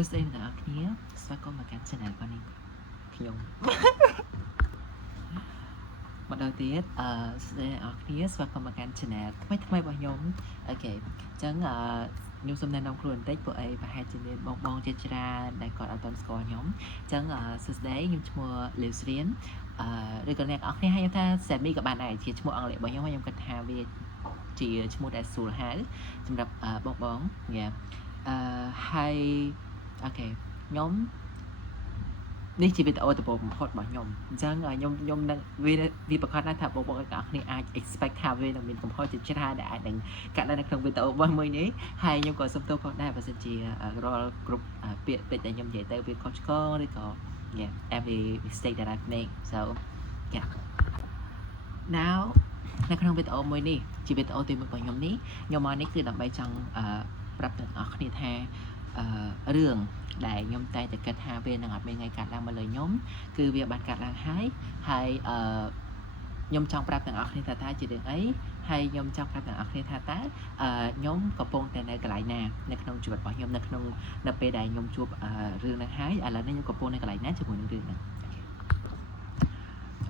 សួស្តីអ្នកនរគ្នាស្វាគមន៍មកកាន់ channel របស់នេះខ្ញុំមកដល់ទៀតសួស្តីអ្នកនរគ្នាស្វាគមន៍មកកាន់ channel ថ្មីរបស់ខ្ញុំអូខេអញ្ចឹងខ្ញុំសូមណែនាំខ្លួនបន្តិចពួកអីប្រហែលជាមានបងជាច្រើនដែលគាត់អត់ទាន់ស្គាល់ខ្ញុំអញ្ចឹងសួស្តីខ្ញុំឈ្មោះលាវស្រៀនឬក៏អ្នកនរគ្នាហៅខ្ញុំថា Sammy ក៏បានដែរជាឈ្មោះអង់គ្លេសរបស់ខ្ញុំគិតថាវាជាឈ្មោះដែលស្រួលហៅសម្រាប់បងហើយអូខេខ្ញុំនេះជាវីដេអូដំបូងបំផុតរបស់ខ្ញុំអញ្ចឹងខ្ញុំនឹងវាប្រកាសថាបងប្អូនទាំងអស់គ្នាអាច expect ថាវានឹងមានកំហុសជាច្រើនដែលអាចនឹងកាត់ឡើងនៅក្នុងវីដេអូរបស់មួយនេះហើយខ្ញុំក៏សុំទោសផងដែរបើសិនជារាល់គ្រប់ពាក្យពេចន៍ដែលខ្ញុំនិយាយទៅវាខុសឆ្គងឬក៏ every mistake that I've made so yeah now នៅក្នុងវីដេអូមួយនេះជាវីដេអូទី1របស់ខ្ញុំនេះខ្ញុំមកនេះគឺដើម្បីចង់ប្រាប់ទាំងអស់គ្នាថារឿងដែលខ្ញុំតែតែគិតថាវានឹងអត់មានថ្ងៃកាត់ឡើងមកលើខ្ញុំគឺវាបានកាត់ឡើងហើយខ្ញុំចង់ប្រាប់ទាំងអស់គ្នាថាតើជារឿងអីហើយខ្ញុំចង់ប្រាប់ទាំងអស់គ្នាថាតើខ្ញុំកំពុងតែនៅកន្លែងណានៅក្នុងជីវិតរបស់ខ្ញុំនៅពេលដែលខ្ញុំជួបរឿងហ្នឹងហើយឥឡូវនេះខ្ញុំកំពុងនៅកន្លែងណាជាមួយនឹងរឿងហ្នឹង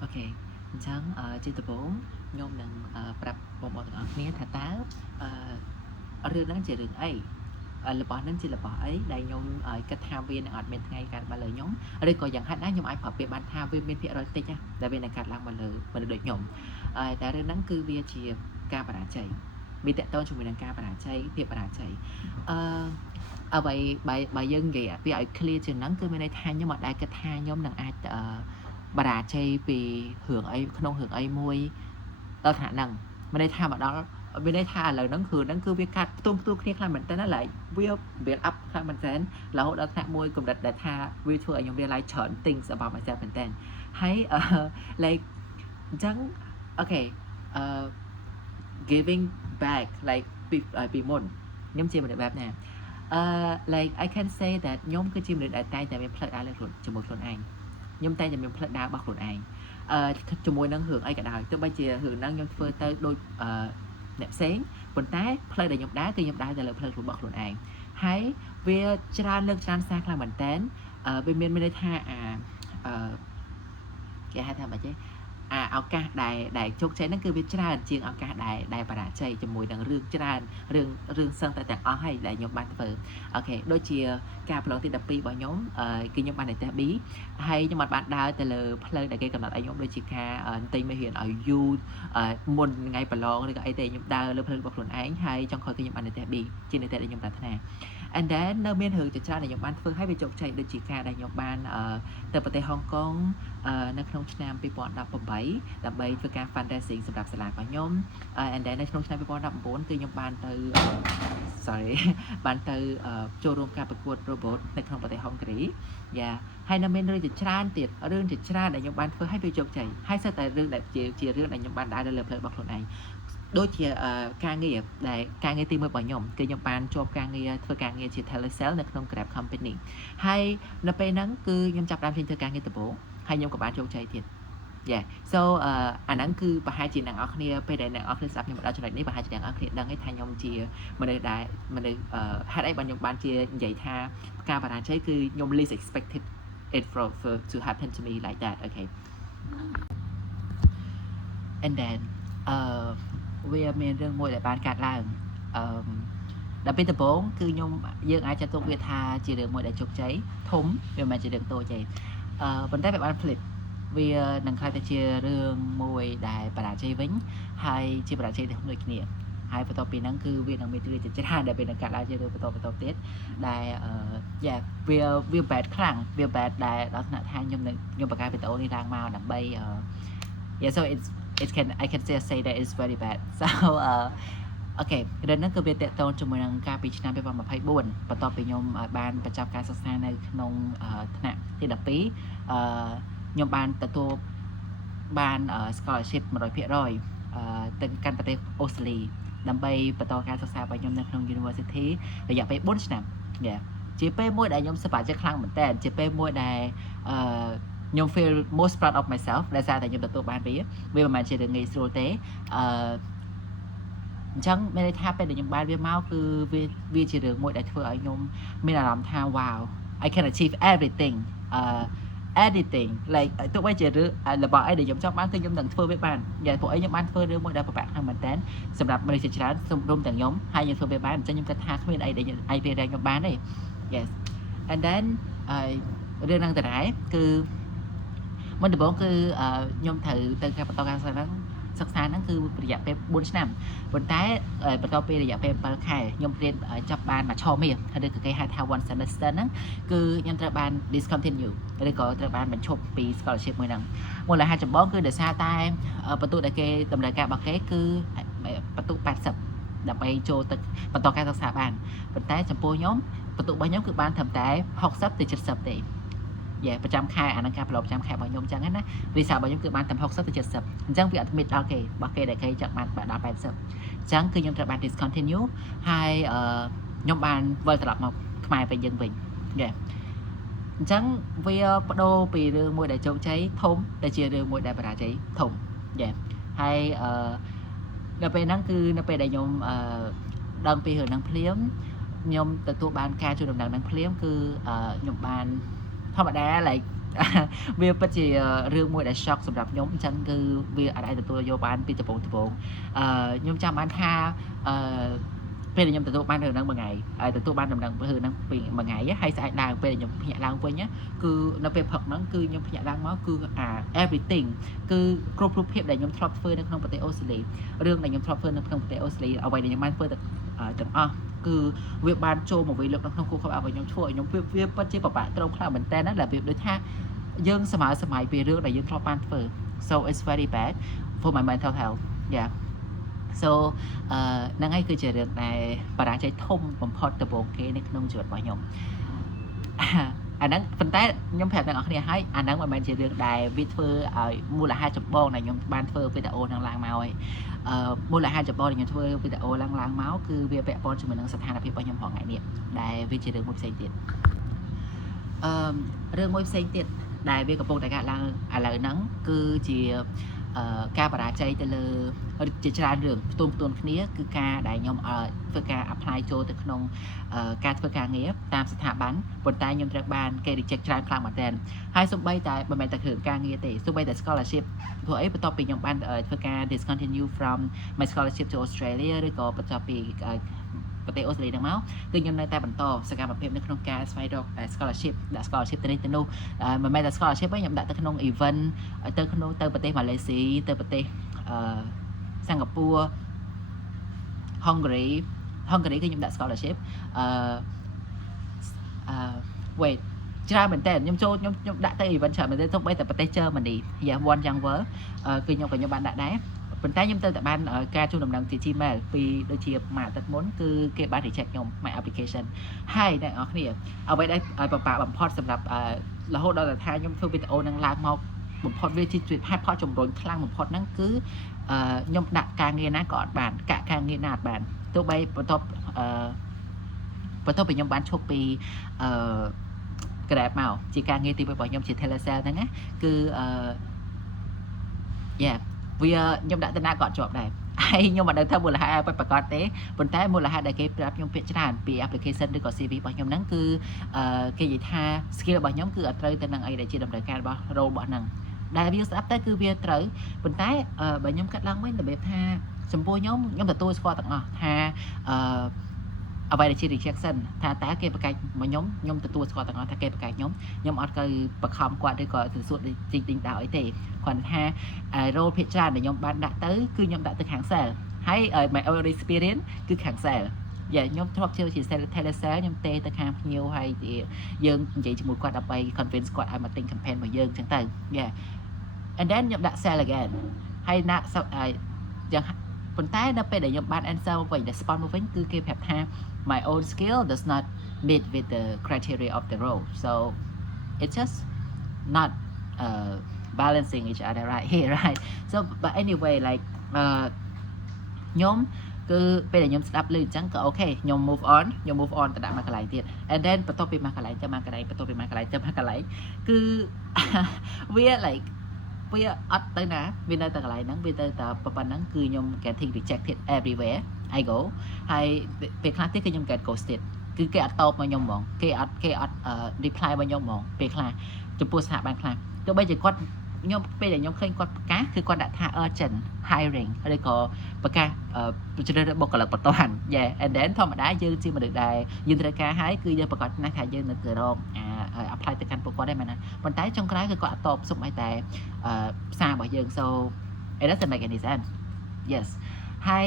អូខេអញ្ចឹងជាដំបូងខ្ញុំនឹងប្រាប់បងប្អូនទាំងអស់គ្នាថាតើរឿងហ្នឹងជារឿងអីរបស់ហ្នឹងជារបស់អីដែលខ្ញុំគិតថាវានឹងអត់មានថ្ងៃកើតមកលើខ្ញុំឬក៏យ៉ាងហោចណាស់ខ្ញុំអាចប្រាប់ពាក្យបានថាវាមានភាគរយតិចណាដែលវានឹងកើតឡើងមកលើមនុស្សដូចខ្ញុំតែរឿងហ្នឹងគឺវាជាការបរាជ័យវាតកតងជាមួយនឹងការបរាជ័យភាពបរាជ័យអ្វីបើយើងនិយាយវាឲ្យ clear ជាងហ្នឹងគឺមានន័យថាខ្ញុំអត់ដែលគិតថាខ្ញុំនឹងអាចបរាជ័យពីរឿងអីក្នុងរឿងអីមួយដល់ថ្នាក់ហ្នឹងមានន័យថាមកដល់វាន័យថាឥឡូវហ្នឹងគឺវាកាត់ផ្ទុំគ្នាខ្លាំងមែនតើណា like វា build up ខ្លាំងមែនតើរហូតដល់ថ្នាក់មួយកម្រិតដែលថាវាធ្វើឲ្យខ្ញុំ realize ច្រើន things about myself មែនតើហើយlike អញ្ចឹង okay giving back like ពីមុនខ្ញុំជាមនុស្សបែបណាlike I can say that ខ្ញុំគឺជាមនុស្សដែលតែងតែមានផ្លូវដើរជាមួយខ្លួនឯងខ្ញុំតែងតែមានផ្លូវដើររបស់ខ្លួនឯងជាមួយនឹងរឿងអីក៏ដោយទោះបីជារឿងហ្នឹងខ្ញុំធ្វើទៅដូចអ្នកផ្សេងប៉ុន្តែផ្លូវដែលខ្ញុំដើរគឺខ្ញុំដើរទៅលើផ្លូវរបស់ខ្លួនឯងហើយវាច្រើនលើកច្រើនសារខ្លាំងមែនតើវាមានន័យថាគេហៅថាម៉េចទេឱកាសដែលជោគជ័យហ្នឹងគឺវាច្រើនជាងឱកាសដែលបរាជ័យជាមួយនឹងរឿងច្រើនរឿងសឹងតែទាំងអស់ហើយដែលខ្ញុំបានធ្វើអូខេដូចជាការប្រឡងទី12របស់ខ្ញុំគឺខ្ញុំបានតែ B ហើយខ្ញុំបានដើរទៅលើផ្លូវដែលគេកំណត់ឲ្យខ្ញុំដូចជាការទិញមេរៀនឲ្យយូរមុនថ្ងៃប្រឡងឬក៏អីទេខ្ញុំដើរលើផ្លូវរបស់ខ្លួនឯងហើយចុងក្រោយគឺខ្ញុំបានតែ B ជានីតិដែលខ្ញុំប្រាថ្នា and then នៅមានរឿងជាច្រើនដែលខ្ញុំបានធ្វើឲ្យវាជោគជ័យដូចជាការដែលខ្ញុំបានទៅប្រទេសហុងកុងនៅក្នុងឆ្នាំ2018ដើម្បីធ្វើការ fundraising សម្រាប់សាលារបស់ខ្ញុំ and then នៅក្នុងឆ្នាំ2019គឺខ្ញុំបានទៅបានទៅចូលរួមការប្រកួត robot នៅក្នុងប្រទេសហុងគ្រីហើយនៅមានរឿងជាច្រើនទៀតរឿងជាច្រើនដែលខ្ញុំបានធ្វើឲ្យវាជោគជ័យហើយសិតតែរឿងដែលជារឿងដែលខ្ញុំបានដើរលើផ្លូវរបស់ខ្លួនឯងដូចជាការងារដែលការងារទី1របស់ខ្ញុំគឺខ្ញុំបានជាប់ការងារធ្វើការងារជា telesale នៅក្នុង Grab company ហើយនៅពេលហ្នឹងគឺខ្ញុំចាប់ផ្ដើមធ្វើការងារដំបូងហើយខ្ញុំក៏បានជោគជ័យទៀតso អាហ្នឹងគឺប្រហែលជាអ្នកនរគ្នាពេលដែលអ្នកនរគ្នាស្ដាប់ខ្ញុំមកដល់ចំណុចនេះប្រហែលជាអ្នកនរគ្នាដឹងថាខ្ញុំជាមនុស្សហេតុអីបានខ្ញុំបានជានិយាយថាការបរាជ័យគឺខ្ញុំ least expected it for to happen to me like that okay and then វាមានរឿងមួយដែលបានកាត់ឡើងដល់ពេលដំបូងគឺយើងអាចចាត់ទុកវាថាជារឿងមួយដែលជោគជ័យធំវាមិនមែនជារឿងតូចទេប៉ុន្តែវាបានផ្លិចវានឹងខ្ល้ายទៅជារឿងមួយដែលបរាជ័យវិញហើយជាបរាជ័យទាំងដូចគ្នាហើយបន្ទាប់ពីហ្នឹងគឺវានឹងមានរឿងជាច្រើនដែលវានឹងកាត់ឡើងជារឿងបន្តទៀតដែលវា bad ខ្លាំងវា bad ដែលដល់ថ្នាក់ថាខ្ញុំបង្កើតវីដេអូនេះឡើងមកដើម្បី so I can say that it's very bad so អូខេរឿងហ្នឹងគឺវាតកតងជាមួយនឹងការពីឆ្នាំ2024បន្ទាប់ពីខ្ញុំបានបញ្ចប់ការសិក្សានៅក្នុងថ្នាក់ទី12ខ្ញុំបានទទួលបាន scholarship 100%ទៅកាន់ប្រទេសអូស្ត្រាលីដើម្បីបន្តការសិក្សារបស់ខ្ញុំនៅក្នុង University រយៈពេល4ឆ្នាំជាពេលមួយដែលខ្ញុំសប្បាយចិត្តខ្លាំងមែនតើជាពេលមួយដែលខ្ញុំ feel most proud of myself ដែលសារតែខ្ញុំទទួលបានវាមិនមែនជារឿងងាយស្រួលទេ chẳng mấy tháp bên để nhung ban viên máu cứ vi chỉ được mỗi đại thừa ở nhung mình là làm tha wow I can achieve everything editing like tụi bây giờ là bảo ai để nhung trong bán cứ nhung đừng thưa với bạn giờ tụi ấy nhung ban thưa đưa mỗi đại bạn hàng mình đến sầm đạp mình sẽ trả sum rôm từng nhóm hai nhung thưa với bạn cho nhung cái tha không biết ai để ai về đây nhung bán này yes and then រឿងហ្នឹងទៅដែរគឺមុនដំបូងគឺខ្ញុំត្រូវទៅការបន្តការសិក្សាហ្នឹងគឺរយៈពេល4ឆ្នាំប៉ុន្តែបន្តពេលរយៈពេល7ខែខ្ញុំរៀនចាប់បានមួយឆមាសឬក៏គេហៅថា one semester ហ្នឹងគឺខ្ញុំត្រូវបាន discontinue ឬក៏ត្រូវបានបញ្ឈប់ពី scholarship មួយហ្នឹងមូលហេតុចម្បងគឺដោយសារតែបន្ទុកដែលគេតម្រូវការរបស់គេគឺបន្ទុក80ដើម្បីចូលទៅបន្តការសិក្សាបានប៉ុន្តែចំពោះខ្ញុំបន្ទុករបស់ខ្ញុំគឺបានត្រឹមតែ60ទៅ70ទេប្រចាំខែអានឹងការប្រឡប់ប្រចាំខែរបស់ខ្ញុំអញ្ចឹងណាវិសារបស់ខ្ញុំគឺបានតែ60ទៅ70អញ្ចឹងវាអត់មានដល់គេរបស់គេដែលគេចង់បានដល់80អញ្ចឹងគឺខ្ញុំត្រូវបាន discontinue ហើយខ្ញុំបានវិលត្រឡប់មកខ្មែរវិញយើងវិញអញ្ចឹងវាបដូរពីរឿងមួយដែលជោគជ័យធំទៅជារឿងមួយដែលបរាជ័យធំហើយនៅពេលហ្នឹងគឺនៅពេលដែលខ្ញុំដឹងពីរឿងហ្នឹងភ្លាមខ្ញុំទទួលបានការជួយដំណឹងហ្នឹងភ្លាមគឺខ្ញុំបានធម្មតា like វាពិតជារឿងមួយដែល shock សម្រាប់ខ្ញុំអញ្ចឹងគឺវាអាចទទួលយកបានពីដំបូងខ្ញុំចាំបានថាពេលខ្ញុំទទួលបានរឿងហ្នឹងមួយថ្ងៃហើយទទួលបានដំណឹងរឿងហ្នឹងពីមួយថ្ងៃហើយស្អែកឡើងពេលខ្ញុំភ្ញាក់ឡើងវិញគឺនៅពេលព្រឹកហ្នឹងគឺខ្ញុំភ្ញាក់ឡើងមកគឺeverything គឺគ្រប់រូបភាពដែលខ្ញុំធ្លាប់ធ្វើនៅក្នុងប្រទេសអូស្ត្រាលីរឿងដែលខ្ញុំធ្លាប់ធ្វើនៅក្នុងប្រទេសអូស្ត្រាលីអ្វីដែលខ្ញុំបានធ្វើទាំងអស់គឺវាបានចូលមកវិញលើកនៅក្នុងគូខបរបស់ខ្ញុំធ្វើឲ្យខ្ញុំវាពិតជាពិបាកត្រង់ខ្លះមែនតើណារបៀបដូចថាយើងសម័យពីរឿងដែលយើងធ្លាប់បានធ្វើ so it's very bad for my mental health so ហ្នឹងហើយគឺជារឿងដែលបរាជ័យធំបំផុតដំបូងគេនៅក្នុងជីវិតរបស់ខ្ញុំអាហ្នឹងប៉ុន្តែខ្ញុំប្រាប់អ្នកនរគ្នាហើយអាហ្នឹងមិនមែនជារឿងដែលវាធ្វើឲ្យមូលហេតុចម្បងដែលខ្ញុំបានធ្វើវីដេអូហ្នឹងឡើងមកហើយមូលហេតុចម្បងដែលខ្ញុំធ្វើវីដេអូឡើងមកគឺវាពាក់ព័ន្ធជាមួយនឹងស្ថានភាពរបស់ខ្ញុំថ្ងៃនេះដែលវាជារឿងមួយផ្សេងទៀតរឿងមួយផ្សេងទៀតដែលវាកំពុងតែកើតឡើងឥឡូវហ្នឹងគឺជាការបរាជ័យទៅលើជាច្រើនរឿងផ្ទួនគ្នាគឺការដែលខ្ញុំធ្វើការ apply ចូលទៅក្នុងការធ្វើការងារតាមស្ថាប័នប៉ុន្តែខ្ញុំត្រូវបានគេ reject ច្រើនខ្លាំងមែនទែនហើយសូម្បីតែមិនមែនតែគ្រឿងការងារទេសូម្បីតែ scholarship ព្រោះអីបន្ទាប់ពីខ្ញុំបានធ្វើការ discontinue from my scholarship to Australia ឬក៏បន្ទាប់ពីប្រទេសអូស្ត្រាលីហ្នឹងមកគឺខ្ញុំនៅតែបន្តសកម្មភាពនៅក្នុងការស្វែងរក scholarship ដាក់ scholarship ទៅនេះទៅនោះមិនមែនតែ scholarship ទេខ្ញុំដាក់ទៅក្នុង event ទៅប្រទេសម៉ាឡេស៊ីទៅប្រទេសសិង្ហបុរី Hungary គឺខ្ញុំដាក់ scholarship wait ច្រើនមែនតើខ្ញុំដាក់ទៅ event ច្រើនមែនតើទោះបីតែប្រទេស Germany one young world គឺខ្ញុំបានដាក់ដែរប៉ុន្តែខ្ញុំទៅតែបានការជូនដំណឹងជា Gmail ពីដូចជាមួយអាទិត្យមុនគឺគេបាន reject ខ្ញុំ my application ហើយអ្នកនរគ្នាអ្វីដែលឲ្យពិបាកបំផុតសម្រាប់រហូតដល់តែថាខ្ញុំធ្វើវីដេអូនឹងឡើងមកបំផុតវាជាហេតុផលជំរុញខ្លាំងបំផុតហ្នឹងគឺខ្ញុំដាក់ការងារណាក៏អត់បានការងារណាអត់បានទោះបីបន្ទាប់ពីខ្ញុំបានឈប់ពីGrab មកជាការងារទី1របស់ខ្ញុំជា telesale ហ្នឹងណាគឺវាខ្ញុំដាក់តាណាក៏អត់ជាប់ដែរហើយខ្ញុំមិនដឹងថាមូលហេតុប្រកបទេប៉ុន្តែមូលហេតុដែលគេប្រាប់ខ្ញុំពាក្យច្រើនពី application ឬក៏ CV របស់ខ្ញុំហ្នឹងគឺគេនិយាយថា skill របស់ខ្ញុំគឺអត់ត្រូវទៅនឹងអីដែលជាតម្រូវការរបស់ role របស់ហ្នឹងដែលវាស្ដាប់ទៅគឺវាត្រូវប៉ុន្តែបើខ្ញុំកាត់ឡើងវិញរបៀបថាចំពោះខ្ញុំទទួលស្គាល់ទាំងអស់ថាអ្វីដែលជា rejection ថាតើគេប្រកែកមកខ្ញុំទទួលស្គាល់ទាំងអស់ថាគេប្រកែកខ្ញុំអត់ទៅបខំគាត់ឬក៏ទៅសួរជីងទិញដៅអីទេគាត់ថា role ភាគច្រើនដែលខ្ញុំបានដាក់ទៅគឺខ្ញុំដាក់ទៅខាង sale ហើយ my own experience គឺខាង sale ខ្ញុំធ្លាប់ជា telesale ខ្ញុំទេទៅខាងភ្ញៀវហើយយើងនិយាយជាមួយគាត់ដើម្បី convince គាត់ឲ្យមកទិញ campaign របស់យើងអញ្ចឹងទៅ and then ខ្ញុំដាក់ sale again ហើយដាក់យ៉ាងប៉ុន្តែនៅពេលដែលខ្ញុំបាន answer មកវិញ response មកវិញគឺគេប្រាប់ថា my own skill does not meet with the criteria of the role so it's just not balancing each other right here right so but anyway like ខ្ញុំគឺពេលដែលខ្ញុំស្ដាប់ឮអញ្ចឹងក៏អូខេខ្ញុំ move on ទៅដាក់មកកន្លែងទៀត and then បន្ទាប់ពីមកកន្លែងទៅមកកន្លែងបន្ទាប់ពីមកកន្លែងទៅមកកន្លែងគឺវា like វាអត់ទៅណាវានៅតែកន្លែងហ្នឹងវាទៅតែប៉ុណ្ណឹងគឺខ្ញុំ getting rejected everywhere I go ហើយពេលខ្លះទៀតគឺខ្ញុំ get ghosted គឺគេអត់តបមកខ្ញុំហ្មងគេអត់reply មកខ្ញុំហ្មងពេលខ្លះចំពោះស្ថាប័នខ្លះទោះបីជាគាត់ខ្ញុំពេលដែលខ្ញុំឃើញគាត់ប្រកាសគឺគាត់ដាក់ថា urgent hiring ឬក៏ប្រកាសជ្រើសរើសបុគ្គលិកបន្ទាន់ yeah and then ធម្មតាយើងជាមនុស្សដែលយើងត្រូវការហើយគឺយើងប្រកាសណាស់ថាយើងនៅទៅរកapply ទៅកាន់ពួកគាត់ដែរមែនណាប៉ុន្តែចុងក្រោយគឺគាត់អត់តបសុំអីតែសាររបស់យើង so it doesn't make any sense yes ហើយ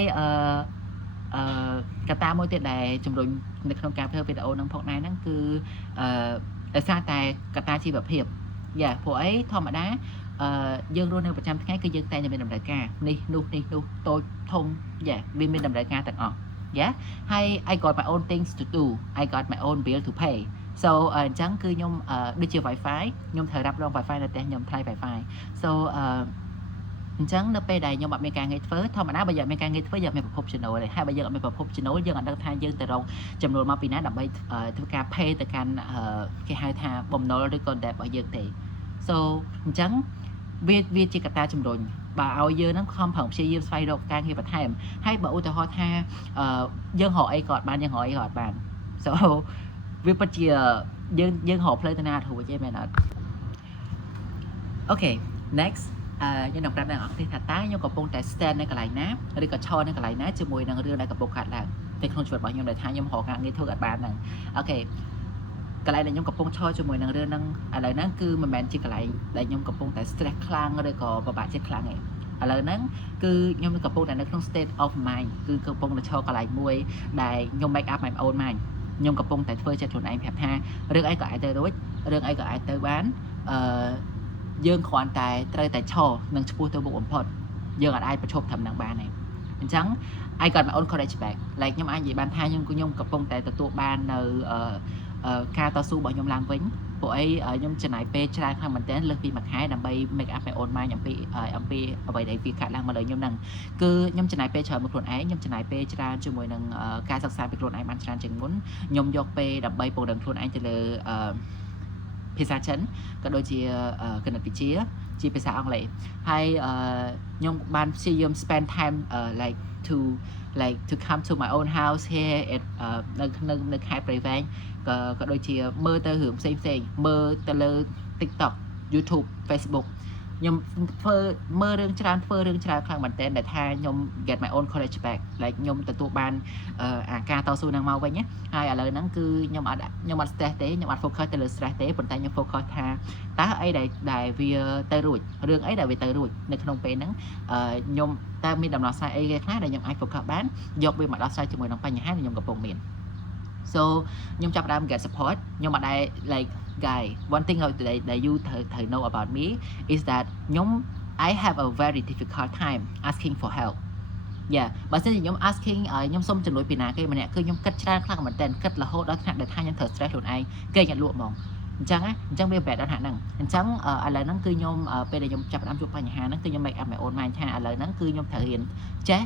កត្តាមួយទៀតដែលជំរុញនៅក្នុងការធ្វើវីដេអូនឹងផងដែរហ្នឹងគឺដោយសារតែកត្តាជីវភាពយ៉ាព្រោះអីធម្មតាយើងរស់នៅប្រចាំថ្ងៃគឺយើងតែងតែមានតម្រូវការនេះនោះតូចធំយ៉ាវាមានតម្រូវការទាំងអស់យ៉ាហើយ I got my own things to do I got my own bill to pay so អញ្ចឹងគឺខ្ញុំដូចជា Wi-Fi ខ្ញុំត្រូវរ៉ាប់រង Wi-Fi នៅផ្ទះខ្ញុំថ្លៃ Wi-Fi so អញ្ចឹងនៅពេលដែលខ្ញុំអត់មានការងារធ្វើធម្មតាបើយើងមានការងារធ្វើយើងមានប្រភពចំណូលហើយបើយើងអត់មានប្រភពចំណូលយើងអត់ដឹងថាយើងទៅរកចំណូលមកពីណាដើម្បីធ្វើការ pay ទៅកាន់គេហៅថាបំណុលឬក៏ debt របស់យើងទេ so អញ្ចឹងវាជាកត្តាជំរុញបើឲ្យយើងហ្នឹងខំប្រឹងព្យាយាមស្វែងរកការងារបន្ថែមហើយបើឧទាហរណ៍ថាយើងរកអីក៏អត់បានយើងរកអីក៏អត់បាន so វាពិតជាយើងរកផ្លូវទៅណាអត់រួចទេមែនអត់ Okay next ខ្ញុំនឹងប្រាប់អ្នកនរគ្នាថាតើខ្ញុំកំពុងតែ stand នៅកន្លែងណាឬក៏ឈរនៅកន្លែងណាជាមួយនឹងរឿងដែលកំពុងកើតឡើងនៅក្នុងជីវិតរបស់ខ្ញុំដែលថាខ្ញុំរកការងារធ្វើអត់បានហ្នឹងអូខេកន្លែងដែលខ្ញុំកំពុងឈរជាមួយនឹងរឿងហ្នឹងឥឡូវហ្នឹងគឺមិនមែនជាកន្លែងដែលខ្ញុំកំពុងតែ stress ខ្លាំងឬក៏ពិបាកចិត្តខ្លាំងទេឥឡូវហ្នឹងគឺខ្ញុំកំពុងតែនៅក្នុង state of mind គឺកំពុងតែឈរកន្លែងមួយដែលខ្ញុំ make up my own mind ខ្ញុំកំពុងតែធ្វើចិត្តខ្លួនឯងប្រាប់ថារឿងអីក៏អាចទៅរួចរឿងអីក៏អាចទៅបានយើងគ្រាន់តែត្រូវតែឈរនិងឈ្មោះទៅមុខបំផុតយើងអាចប្រឈប់ធ្វើនឹងបានទេអញ្ចឹង I got my own courage back like ខ្ញុំអាចនិយាយបានថាខ្ញុំកំពុងតែទទួលបាននៅការតស៊ូរបស់ខ្ញុំឡើងវិញព្រោះអីខ្ញុំចំណាយពេលច្រើនខ្លាំងមែនទែនលើសពីមួយខែដើម្បី make up my own mind អំពីអ្វីដែលវាកាត់ឡើងមកលើខ្ញុំហ្នឹងគឺខ្ញុំចំណាយពេលច្រើនមកខ្លួនឯងខ្ញុំចំណាយពេលច្រើនជាមួយនឹងការសិក្សាពីខ្លួនឯងបានច្រើនជាងមុនខ្ញុំយកពេលដើម្បីពង្រឹងខ្លួនឯងទៅលើភាសាចិនក៏ដូចជាគណិតវិទ្យាជាភាសាអង់គ្លេសហើយខ្ញុំបានព្យាយាម spend time to come to my own house here at នៅខេត្តព្រៃវែងក៏ដូចជាមើលទៅរឿងផ្សេងមើលទៅលើ TikTok YouTube Facebook ខ្ញុំធ្វើមើលរឿងច្រើនខ្លាំងមែនទែនដែលថាខ្ញុំ get my own courage back like ខ្ញុំទទួលបានការតស៊ូនឹងមកវិញហើយឥឡូវហ្នឹងគឺខ្ញុំអត់ stress ទេខ្ញុំអត់ focus ទៅលើ stress ទេប៉ុន្តែខ្ញុំ focus ថាតើអីដែលវាទៅរួចរឿងអីដែលវាទៅរួចនៅក្នុងពេលហ្នឹងខ្ញុំតើមានដំណោះស្រាយអីខ្លះដែលខ្ញុំអាច focus បានយកវាមកដោះស្រាយជាមួយនឹងបញ្ហាដែលខ្ញុំកំពុងមាន so ខ្ញុំចាប់ផ្ដើម get support ខ្ញុំអត់ដែរ like guy one thing that you know about me is that I have a very difficult time asking for help yeah បើសិនជាខ្ញុំ asking ខ្ញុំសុំជំនួយពីណាគេម្នាក់គឺខ្ញុំគិតច្រើនខ្លាំងមែនតើគិតរហូតដល់ថ្នាក់ដែលថាខ្ញុំត្រូវ stress ខ្លួនឯងគេញ៉ាត់លក់ហ្មងអញ្ចឹងវា bad ដល់ថ្នាក់ហ្នឹងអញ្ចឹងឥឡូវហ្នឹងគឺខ្ញុំពេលដែលខ្ញុំចាប់ផ្ដើមជួបបញ្ហាហ្នឹងគឺខ្ញុំ make up my own mind ថាឥឡូវហ្នឹងគឺខ្ញុំត្រូវរៀនចេះ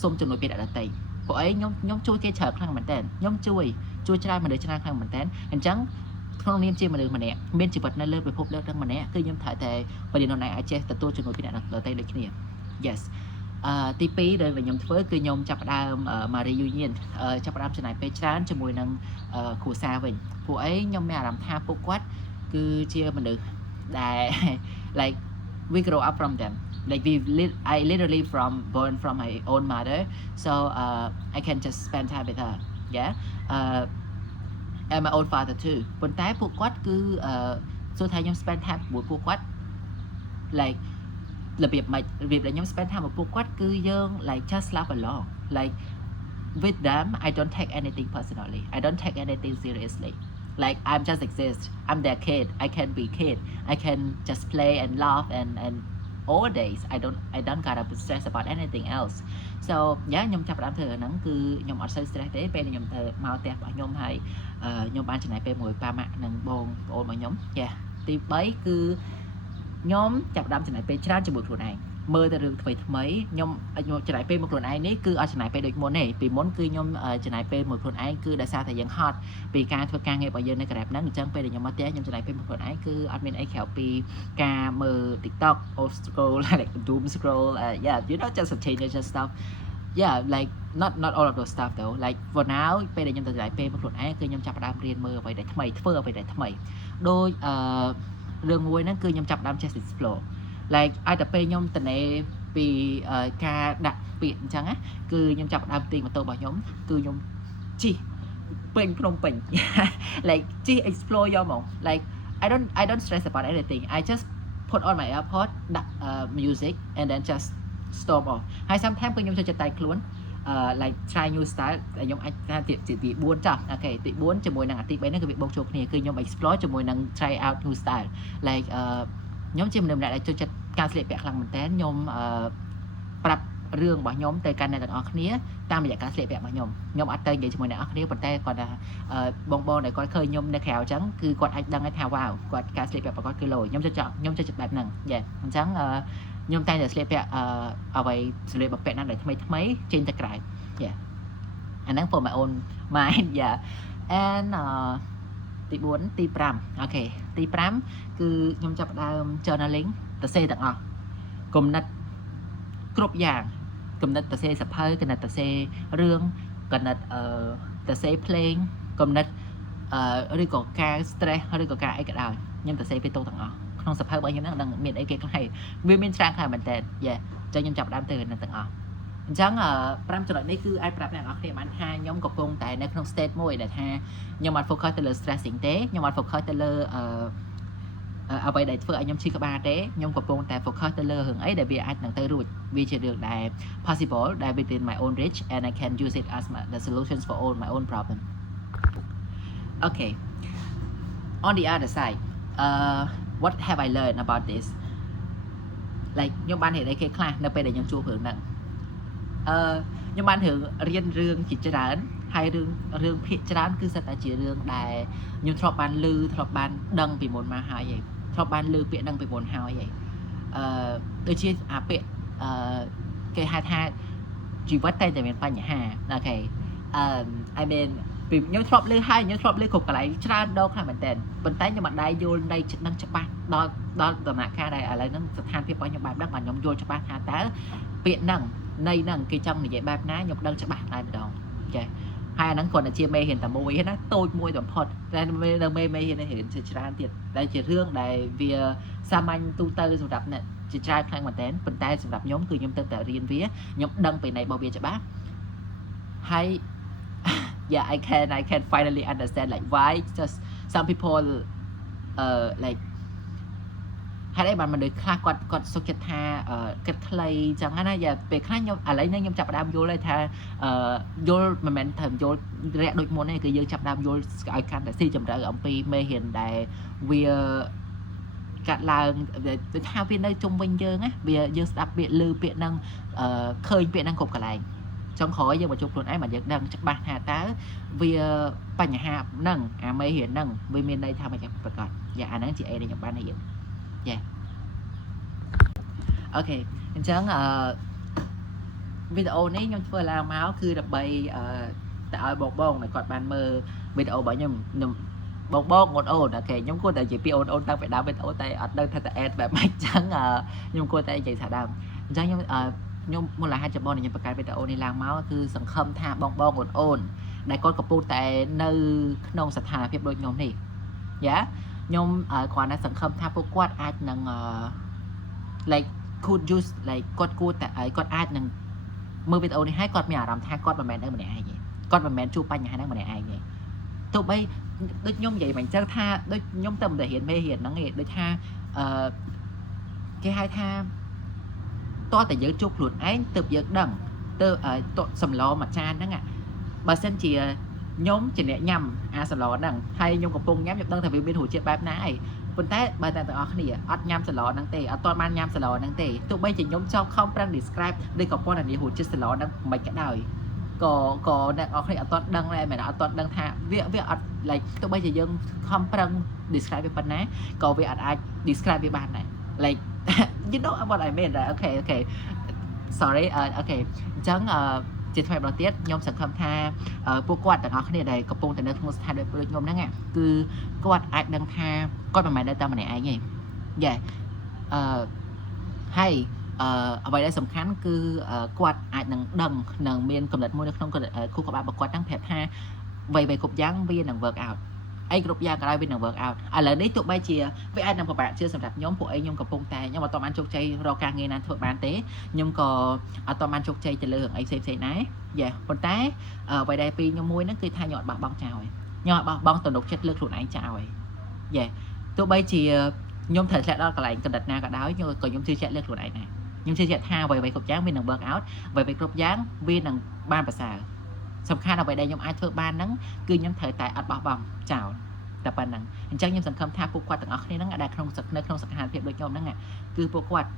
សុំជំនួយពីអ្នកដទៃព្រោះអីខ្ញុំជួយគេច្រើនខ្លាំងមែនតើខ្ញុំជួយច្រើនមនុស្សច្រើនខ្លាំងមែនតើអញ្ចឹងក្នុងនាមជាមនុស្សម្នាក់មានជីវិតនៅលើពិភពលោកទាំងម្នាក់គឺខ្ញុំត្រូវតែបរិញ្ញាណអាចចេះទទួលជំនួយពីអ្នកដទៃដូចគ្នា yes ទី2ដែលខ្ញុំធ្វើគឺខ្ញុំចាប់ផ្ដើមមក reunion ចាប់ផ្ដើមចំណាយពេលច្រើនជាមួយនឹងគ្រួសារវិញព្រោះអីខ្ញុំមានអារម្មណ៍ថាពួកគាត់គឺជាមនុស្សដែល like we grow up from them like I literally born from my own mother so I can just spend time with her yeah and my own father too ប៉ុន្តែពួកគាត់គឺសួរថាខ្ញុំ spend time ជាមួយពួកគាត់ like របៀបដែលខ្ញុំ spend time ជាមួយពួកគាត់គឺយើង like just laugh along like with them I don't take anything personally I don't take anything seriously like I'm just exist I'm their kid I can be kid I can just play and laugh and all days I don't gotta be stressed about anything else so yeah ខ្ញុំចាប់ផ្ដើមធ្វើអាហ្នឹងគឺខ្ញុំអត់សូវ stress ទេពេលខ្ញុំទៅមកផ្ទះរបស់ខ្ញុំហើយខ្ញុំបានចំណាយពេលមួយប៉ាម៉ាក់និងបងប្អូនរបស់ខ្ញុំ yeah ទី3គឺខ្ញុំចាប់ផ្ដើមចំណាយពេលច្រើនជាមួយខ្លួនឯងមើលតែរឿងថ្មីខ្ញុំចំណាយពេលមួយខ្លួនឯងនេះគឺអត់ចំណាយពេលដូចមុនទេពីមុនគឺខ្ញុំចំណាយពេលមួយខ្លួនឯងគឺដោយសារតែយើងហត់ពីការធ្វើការងាររបស់យើងនៅ Grab ហ្នឹងអញ្ចឹងពេលដែលខ្ញុំមកផ្ទះខ្ញុំចំណាយពេលមួយខ្លួនឯងគឺអត់មានអីក្រៅពីការមើល TikTok or scroll like doom scroll yeah you know just teenage stuff yeah like not all of those stuff though like for now ពេលដែលខ្ញុំទៅឆ្លៃពេលមកខ្លួនឯងគឺខ្ញុំចាប់ផ្ដើមរៀនមើលអ្វីដែលថ្មីធ្វើអ្វីដែលថ្មីដូចរឿងមួយហ្នឹងគឺខ្ញុំចាប់ផ្ដើមចេះ explore like ឲ្យតែពេលខ្ញុំទៅនេពីការដាក់ពាក្យអញ្ចឹងណាគឺខ្ញុំចាប់ផ្ដើមទីម៉ូតូរបស់ខ្ញុំគឺខ្ញុំជិះពេញភ្នំពេញ like ជិះ explore យកហ្មង like I don't stress about anything I just put on my AirPod ដាក់ music and then just storm off ហើយ sometimes គឺខ្ញុំចូលចិត្តតែខ្លួន like try new style តែខ្ញុំអាចថាទី4ចាស់អូខេទី4ជាមួយនឹងអាទី3ហ្នឹងគឺវាបូកចូលគ្នាគឺខ្ញុំ explore ជាមួយនឹង try out new style like ខ្ញុំជាមនុស្សម្នាក់ដែលចូលចិត្តការស្លៀកពាក់ខ្លាំងមែនតើខ្ញុំប្រាប់រឿងរបស់ខ្ញុំទៅកាន់អ្នកទាំងអស់គ្នាតាមរយៈការស្លៀកពាក់របស់ខ្ញុំអត់ទៅនិយាយជាមួយអ្នកអស់គ្នាប៉ុន្តែគាត់ថាបងដែលគាត់ឃើញខ្ញុំនៅក្រៅអញ្ចឹងគឺគាត់អាចដឹងថាវ៉ាវគាត់ការស្លៀកពាក់របស់គាត់គឺលោខ្ញុំចូលចិត្តបែបហ្នឹងយេអញ្ចឹងខ្ញុំតែងតែស្លៀកពាក់អ្វីស្លៀកបំពាក់ណាដែលថ្មីចេញទៅក្រៅយេអាហ្នឹង for my own mind yeah and ទី4ទី5អូខេទី5គឺខ្ញុំចាប់ផ្ដើម journaling សរសេរទាំងអស់គំនិតគ្រប់យ៉ាងគំនិតសរសេរសភៅគំនិតសរសេររឿងគំនិតសរសេរភ្លេងគំនិតឬក៏ការ stress ឬក៏ការអីក៏ដោយខ្ញុំសរសេរពីទាំងអស់ក្នុងសភៅរបស់ខ្ញុំហ្នឹងដឹងមានអីគេខ្លះវាមានច្រើនខ្លះមែនតើយេអញ្ចឹងខ្ញុំចាប់ផ្ដើមទៅនឹងទាំងអស់អញ្ចឹង5ចំណុចនេះគឺអាចប្រាប់អ្នកនរគ្នាបានថាខ្ញុំកំពុងតែនៅក្នុង state មួយដែលថាខ្ញុំអត់ focus ទៅលើ stressing ទេខ្ញុំអត់ focus ទៅលើអ្វីដែលធ្វើឲ្យខ្ញុំឈឺក្បាលទេខ្ញុំកំពុងតែ focus ទៅលើរឿងអីដែលវាអាចនឹងទៅរួចវាជារឿងដែល possible ដែល within my own reach and I can use it as the solutions for all my own problem okay on the other side what have I learned about this like ខ្ញុំបានរៀនអីគេខ្លះនៅពេលដែលខ្ញុំជួបរឿងហ្នឹងខ្ញុំបានរៀនរឿងជាច្រើនហើយរឿងភាគច្រើនគឺសិតតែជារឿងដែលខ្ញុំធ្លាប់បានឮធ្លាប់បានដឹងពីមុនមកហើយឯងធ្លាប់បានឮពាក្យហ្នឹងពីមុនហើយឯងដូចជាអាពាក្យគេហៅថាជីវិតតែមានបញ្ហាអូខេI mean ពីខ្ញុំធ្លាប់ឮហើយខ្ញុំធ្លាប់ឮគ្រប់កន្លែងច្រើនដងខ្លះមែនតើប៉ុន្តែខ្ញុំមិនដែរយល់នៃនឹងច្បាស់ដល់ដំណាក់កាលដែលឥឡូវហ្នឹងស្ថានភាពរបស់ខ្ញុំបែបហ្នឹងខ្ញុំយល់ច្បាស់ថាតើពាក្យហ្នឹងនៃហ្នឹងគេចង់និយាយបែបណាខ្ញុំដឹងច្បាស់តែម្ដងចេះហើយអាហ្នឹងគ្រាន់តែជាមេរៀនតែមួយណាតូចមួយបំផុតតែនៅមេរៀននេះរៀនជាច្រើនទៀតតែជារឿងដែលវាសាមញ្ញទូទៅសម្រាប់អ្នកជាច្រើនខ្លាំងមែនតើប៉ុន្តែសម្រាប់ខ្ញុំគឺខ្ញុំទៅតែរៀនវាខ្ញុំដឹងពីន័យរបស់វាច្បាស់ហើយ yeah I can finally understand like why just some people like ហើយឯងបានមនុស្សខ្លះគាត់សុខចិត្តថាគិតខ្លីអញ្ចឹងណាយ៉ាពេលខ្លះខ្ញុំឥឡូវនេះខ្ញុំចាប់ផ្ដើមយល់ហើយថាយល់មិនមែនថាយល់រយៈដូចមុនទេគឺយើងចាប់ផ្ដើមយល់ឲ្យកាន់តែស៊ីជម្រៅអំពីមេរៀនដែលវាកាត់ឡើងទៅថាវានៅជុំវិញយើងណាវាយើងស្ដាប់ពាក្យឮពាក្យហ្នឹងឃើញពាក្យហ្នឹងគ្រប់កន្លែងចុងក្រោយយើងមកជួបខ្លួនឯងមកយើងដឹងច្បាស់ថាតើវាបញ្ហាហ្នឹងអាមេរៀនហ្នឹងវាមានន័យថាម៉េចប្រកបយ៉ាអាហ្នឹងជាអីដែលខ្ញុំបានរៀនយ៉ាអូខេអញ្ចឹងវីដេអូនេះខ្ញុំធ្វើឡើងមកគឺដើម្បីតែឲ្យបងដែលគាត់បានមើលវីដេអូរបស់ខ្ញុំបងអូនអូខេខ្ញុំគួរតែនិយាយពីអូនតាំងពីដើមវីដេអូតែអត់ដឹងថាតើ add បែបម៉េចអញ្ចឹងខ្ញុំគួរតែនិយាយថាដើមអញ្ចឹងខ្ញុំមូលហេតុចម្បងដែលខ្ញុំបង្កើតវីដេអូនេះឡើងមកគឺសង្ឃឹមថាបងអូនដែលគាត់កំពុងតែនៅក្នុងស្ថានភាពដូចខ្ញុំនេះយ៉ាខ្ញុំគ្រាន់តែសង្ឃឹមថាពួកគាត់អាចនឹង like could use like គាត់គួរតែគាត់អាចនឹងមើលវីដេអូនេះហើយគាត់មានអារម្មណ៍ថាគាត់មិនមែននៅម្នាក់ឯងទេគាត់មិនមែនជួបបញ្ហាហ្នឹងម្នាក់ឯងទេទោះបីដូចខ្ញុំនិយាយមិនចឹងថាដូចខ្ញុំទៅមិនได้រៀនមេរៀនហ្នឹងទេដូចថាគេហៅថាតោះតែយើងជួបខ្លួនឯងទើបយើងដឹងទៅសម្លមួយចានហ្នឹងបើសិនជាខ្ញុំជាអ្នកញ៉ាំអាសម្លហ្នឹងហើយខ្ញុំកំពុងញ៉ាំខ្ញុំដឹងថាវាមានរសជាតិបែបណាឯងប៉ុន្តែបើតែទាំងអស់គ្នាអត់ញ៉ាំសម្លហ្នឹងទេអត់ទាន់បានញ៉ាំសម្លហ្នឹងទេទោះបីជាខ្ញុំចង់ខំប្រឹង describe ដូចក៏ប៉ុន្តែនេះរសជាតិសម្លហ្នឹងមិនក៏ដោយក៏អ្នកនរគ្នាអត់ទាន់ដឹងដែរមែនអត់ទាន់ដឹងថាវាអត់ like ទោះបីជាយើងខំប្រឹង describe វាប៉ុណ្ណាក៏វាអត់អាច describe វាបានដែរ like you know what I mean ដែរ okay sorry អូខេអញ្ចឹងជាថ្មីម្ដងទៀតខ្ញុំសង្ឃឹមថាពួកគាត់ទាំងអស់គ្នាដែលកំពុងតែនៅក្នុងស្ថានភាពដូចខ្ញុំហ្នឹងគឺគាត់អាចដឹងថាគាត់មិនមែននៅតែម្នាក់ឯងទេយេហើយ អ្វីដែលសំខាន់គឺគាត់អាចនឹងដឹងនឹងមានកម្រិតមួយនៅក្នុងខួរក្បាលរបស់គាត់ហ្នឹងប្រាប់ថាអ្វីៗគ្រប់យ៉ាងវានឹង work out អីគ្រប់យ៉ាងក៏ដោយវានឹង work out ឥឡូវនេះទោះបីជាវាអាចនឹងពិបាកជឿសម្រាប់ខ្ញុំពួកខ្ញុំកំពុងតែខ្ញុំអត់បានជោគជ័យរកការងារណាធ្វើបានទេខ្ញុំក៏អត់បានជោគជ័យទៅលើរឿងអីផ្សេងៗដែរយ៉ាប៉ុន្តែអ្វីដែលពីខ្ញុំមួយហ្នឹងគឺថាខ្ញុំអត់បោះបង់ចោលខ្ញុំអត់បោះបង់ទំនុកចិត្តលើខ្លួនឯងចោលយ៉ាទោះបីជាខ្ញុំត្រូវធ្លាក់ដល់កន្លែងកម្រិតណាក៏ដោយខ្ញុំជឿជាក់លើខ្លួនឯងដែរខ្ញុំជឿជាក់ថាអ្វីៗគ្រប់យ៉ាងវានឹង work out អ្វីៗគ្រប់យ៉ាងវានឹងបានប្រសើរសំខាន់អ្វីដែលខ្ញុំអាចធ្វើបានហ្នឹងគឺខ្ញុំត្រូវតែអត់បោះបង់ចោលតែប៉ុណ្្នឹងអញ្ចឹងខ្ញុំសង្ឃឹមថាពួកគាត់ទាំងអស់គ្នាហ្នឹងដែលក្នុងសកម្មភាពដូចខ្ញុំហ្នឹងគឺពួកគាត់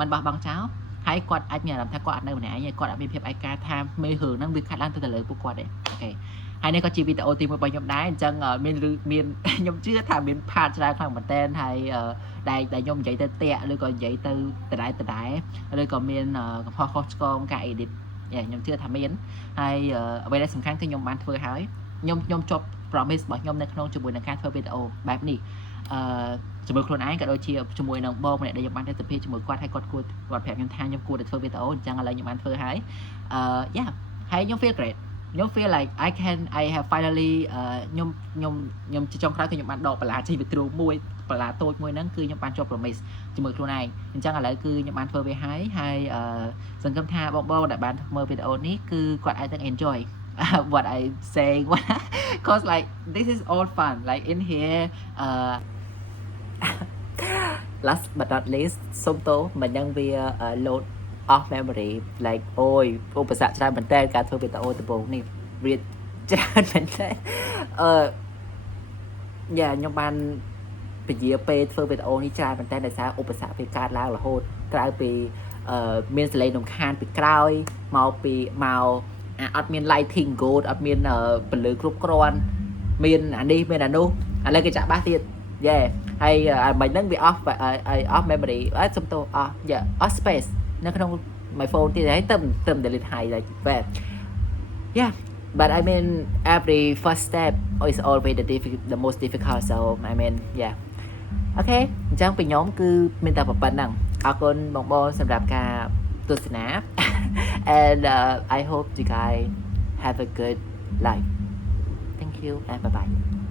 មិនបោះបង់ចោលហើយគាត់អាចមានអារម្មណ៍ថាគាត់អត់នៅម្នាក់ឯងគាត់អត់មានភាពឯកាថាមេរឿងហ្នឹងវាខាត់ឡើងទៅលើពួកគាត់ទេអូខេហើយនេះក៏ជាវីដេអូទី1របស់ខ្ញុំដែរអញ្ចឹងមានខ្ញុំជឿថាមាន part ច្រើនខ្លាំងមែនតើហើយដែលខ្ញុំនិយាយទៅតាក់ឬក៏និយាយទៅដដែលឬក៏មានកំហុសខុសឆ្គងការ edit ខ្ញុំជឿថាមានហើយអ្វីដែលសំខាន់គឺខ្ញុំបានធ្វើហើយខ្ញុំជាប់ promise របស់ខ្ញុំនៅក្នុងជាមួយនឹងការធ្វើវីដេអូបែបនេះជាមួយខ្លួនឯងក៏ដូចជាជាមួយនឹងបងម្នាក់ដែលខ្ញុំបានទៅសភាជាមួយគាត់ហើយគាត់ប្រាប់ខ្ញុំថាខ្ញុំគួរតែធ្វើវីដេអូអញ្ចឹងឥឡូវខ្ញុំបានធ្វើហើយyeah ហើយខ្ញុំ feel great ខ្ញុំ feel like I have finally ខ្ញុំជាចុងក្រោយគឺខ្ញុំបានដកបន្លាចេញពីទ្រូងមួយបន្លាតូចមួយហ្នឹងគឺខ្ញុំបានជាប់ promise ជាមួយខ្លួនឯងអញ្ចឹងឥឡូវគឺខ្ញុំបានធ្វើវាហើយសង្ឃឹមថាបងដែលបានមើលវីដេអូនេះគឺគាត់អាចនឹង enjoy what I say cause like this is all fun like in here last but not least សុំទោសមិនដឹងវា load off memory like អូយឧបសគ្គច្រើនមែនតើការធ្វើវីដេអូដំបូងនេះវាច្រើនមែនតើខ្ញុំបានពជាពេលធ្វើវីដេអូនេះច្រើនមែនតើដោយសារឧបសគ្គវាកើតឡើងរហូតក្រៅពីមានសលេងរំខានពីក្រោយមកអត់មាន lighting good អត់មានពន្លឺគ្រប់គ្រាន់មានអានេះមានអានោះឥឡូវគេចាក់បាសទៀតហើយមិនហ្នឹងវា off memory សុំទោសoff space នៅក្នុង my phone ទៀតហើយទៅ delete ហើយ like that but I mean every first step is always the most difficult so I mean okay អញ្ចឹងពីខ្ញុំគឺមានតែប៉ុណ្្នឹងអរគុណបងសម្រាប់ការទស្សនា and I hope you guys have a good life thank you and bye bye